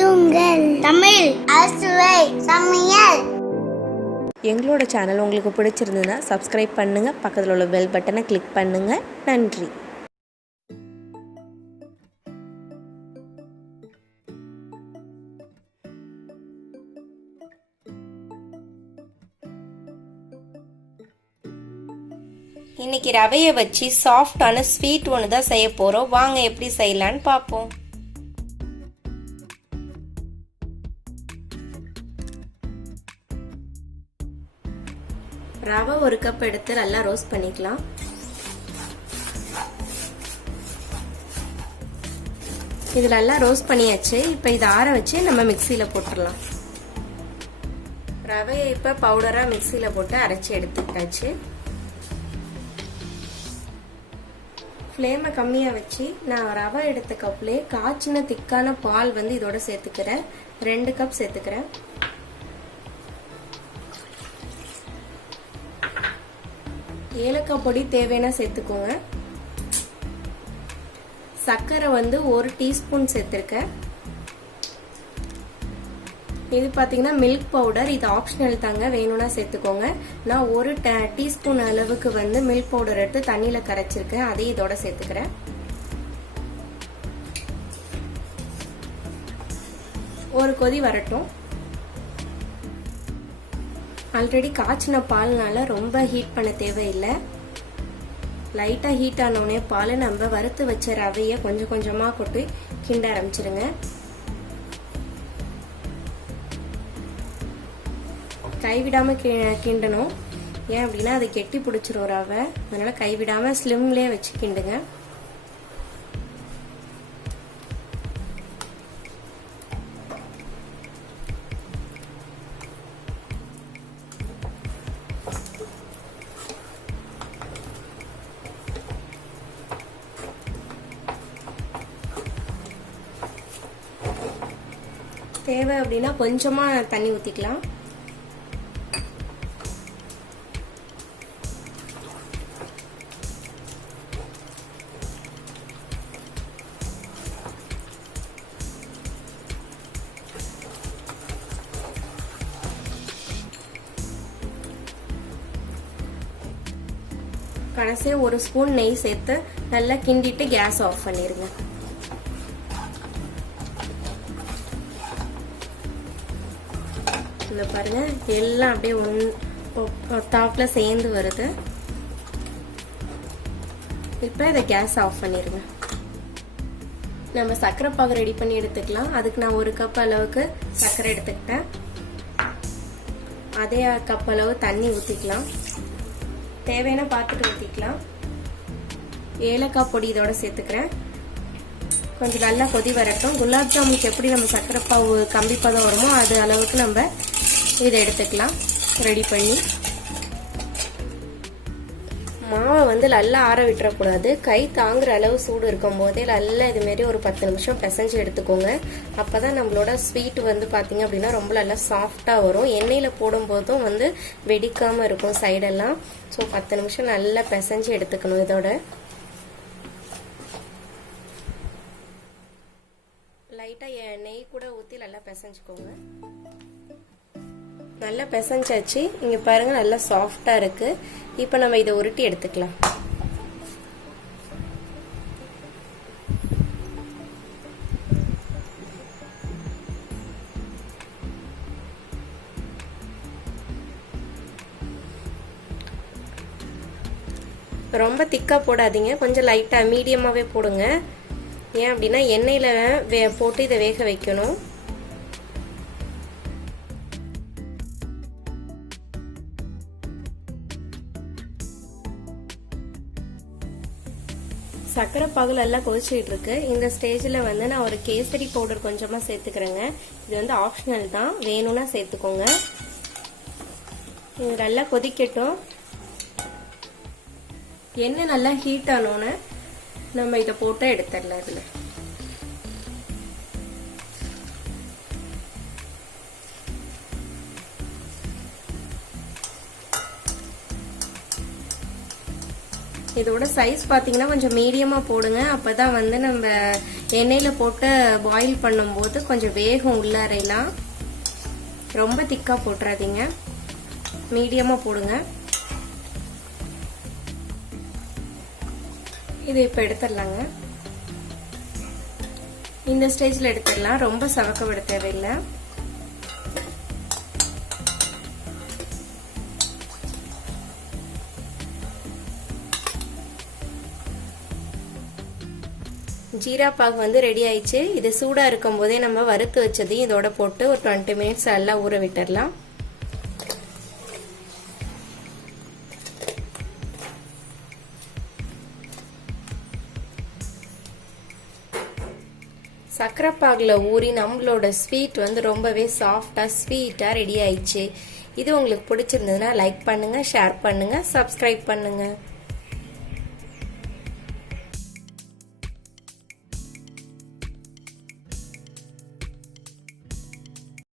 இது உங்கள் தமிழ் அறுசுவை சமையல். எங்களோட சேனல் உங்களுக்கு பிடிச்சிருந்ததுன்னா சப்ஸ்கிரைப் பண்ணுங்கள், பக்கத்தில் உள்ள பெல் பட்டனை கிளிக் பண்ணுங்கள். நன்றி. இன்னைக்கு ரவையை வச்சு சாஃப்டான ஸ்வீட் ஒன்று தான் செய்ய போகிறோம். வாங்க எப்படி செய்யலான்னு பார்ப்போம். ரவை ஒரு கப் எடுத்து நல்லா ரோஸ்ட் பண்ணிக்கலாம். இது நல்லா ரோஸ்ட் பண்ணியாச்சு. இப்போ இதை ஆற வச்சு நம்ம மிக்சியில் போட்டுடலாம். ரவையை இப்போ பவுடராக மிக்சியில் போட்டு அரைச்சி எடுத்துக்கிட்டாச்சு. ஃப்ளேமை கம்மியாக வச்சு நான் ரவை எடுத்த கப்லேயே காய்ச்சின திக்கான பால் வந்து இதோட சேர்த்துக்கிறேன். 2 கப் சேர்த்துக்கிறேன். ஏலக்காய் பொடி தேவையான சேர்த்துக்கோங்க. சர்க்கரை வந்து 1 டீஸ்பூன் சேர்த்துருக்கேன். இது பார்த்தீங்கன்னா மில்க் பவுடர், இது ஆப்ஷனல் தாங்க, வேணும்னா சேர்த்துக்கோங்க. நான் 1 டீஸ்பூன் அளவுக்கு வந்து மில்க் பவுடர் எடுத்து தண்ணியில் கரைச்சிருக்கேன், அதையும் இதோட சேர்த்துக்கிறேன். ஒரு கொதி வரட்டும். ஆல்ரெடி காய்ச்சின பால்னால ரொம்ப ஹீட் பண்ண தேவையில்லை. லைட்டாக ஹீட் ஆனோடனே பால் நம்ம வறுத்து வச்ச ரவையை கொஞ்சம் கொஞ்சமாக கொட்டி கிண்ட ஆரம்பிச்சிருங்க. கைவிடாம கிண்டணும். ஏன் அப்படின்னா அது கெட்டி பிடிச்சிரும் ரவை, அதனால கைவிடாம ஸ்லிம்லேயே வச்சு கிண்டுங்க. தேவை அப்படின்னா கொஞ்சமா தண்ணி ஊத்திக்கலாம். கடைசியா 1 ஸ்பூன் நெய் சேர்த்து நல்லா கிண்டிட்டு கேஸ் ஆஃப் பண்ணிருங்க. பாருங்க, எல்லாம் அப்படியே டாப்ல சேர்ந்து வருது. இப்ப இதை கேஸ் ஆஃப் பண்ணிருங்க. நம்ம சர்க்கரை பாகு ரெடி பண்ணி எடுத்துக்கலாம். அதுக்கு நான் 1 கப் அளவுக்கு சர்க்கரை எடுத்துக்கிட்டேன். அதே கப் அளவு தண்ணி ஊத்திக்கலாம். தேவையான பார்த்துட்டு ஊத்திக்கலாம். ஏலக்காய் பொடி இதோட சேர்த்துக்கிறேன். கொஞ்சம் நல்லா கொதி வரட்டும். குலாப் ஜாமுனுக்கு எப்படி நம்ம சர்க்கரை பாவு கம்பி பதம் வருமோ அது அளவுக்கு நம்ம இதை எடுத்துக்கலாம். ரெடி பண்ணி மாவை வந்து நல்லா ஆற விட்டுறக்கூடாது. கை தாங்குற அளவு சூடு இருக்கும் போதே நல்லா இதுமாரி ஒரு 10 நிமிஷம் பிசைஞ்சு எடுத்துக்கோங்க. அப்போதான் நம்மளோட ஸ்வீட் வந்து பார்த்தீங்க அப்படின்னா ரொம்ப நல்லா சாஃப்டாக வரும். எண்ணெயில் போடும்போதும் வந்து வெடிக்காமல் இருக்கும் சைடெல்லாம். ஸோ 10 நிமிஷம் நல்லா பிசைஞ்சு எடுத்துக்கணும். இதோட லைட்டாக நெய் கூட ஊற்றி நல்லா பிசைஞ்சுக்கோங்க. நல்லா பிசைஞ்சாச்சு. இங்க பாருங்க, நல்லா சாஃப்டா இருக்கு. இப்போ நம்ம இதை உருட்டி எடுத்துக்கலாம். ரொம்ப திக்கா போடாதீங்க, கொஞ்சம் லைட்டா மீடியமாவே போடுங்க. ஏன் அப்படின்னா எண்ணெயில போட்டு இதை வேக வைக்கணும். சர்க்கரை பாகு எல்லாம் கொதிச்சுட்டு இருக்கு. இந்த ஸ்டேஜில் வந்து நான் ஒரு கேசரி பவுடர் கொஞ்சமாக சேர்த்துக்கிறேங்க. இது வந்து ஆப்ஷனல் தான், வேணும்னா சேர்த்துக்கோங்க. இது நல்லா கொதிக்கட்டும். எண்ணெய் நல்லா ஹீட் ஆனோன்னு நம்ம இதை போட்டு எடுத்துடலாம். இதில் இதோட சைஸ் பாத்தீங்கன்னா கொஞ்சம் மீடியமா போடுங்க. அப்பதான் வந்து நம்ம எண்ணெயில் போட்டு பாயில் பண்ணும்போது கொஞ்சம் வேகம் உள்ளாரையெல்லாம். ரொம்ப திக்காக போட்டுறாதீங்க, மீடியமாக போடுங்க. இது இப்போ எடுத்துடலாங்க. இந்த ஸ்டேஜில் எடுத்துடலாம், ரொம்ப சவக்க விட தேவையில்லை. ஜீரா பாகு வந்து ரெடி ஆயிடுச்சு. இது சூடா இருக்கும் போதே நம்ம வறுத்து வச்சதையும் இதோட போட்டு ஒரு 20 மினிட்ஸ் நல்லா ஊற விட்டுடலாம். சக்கரை பாகுல ஊறி நம்மளோட ஸ்வீட் வந்து ரொம்பவே சாஃப்டா ஸ்வீட்டா ரெடி ஆயிடுச்சு. இது உங்களுக்கு பிடிச்சிருந்ததுன்னா லைக் பண்ணுங்க, ஷேர் பண்ணுங்க, சப்ஸ்கிரைப் பண்ணுங்க.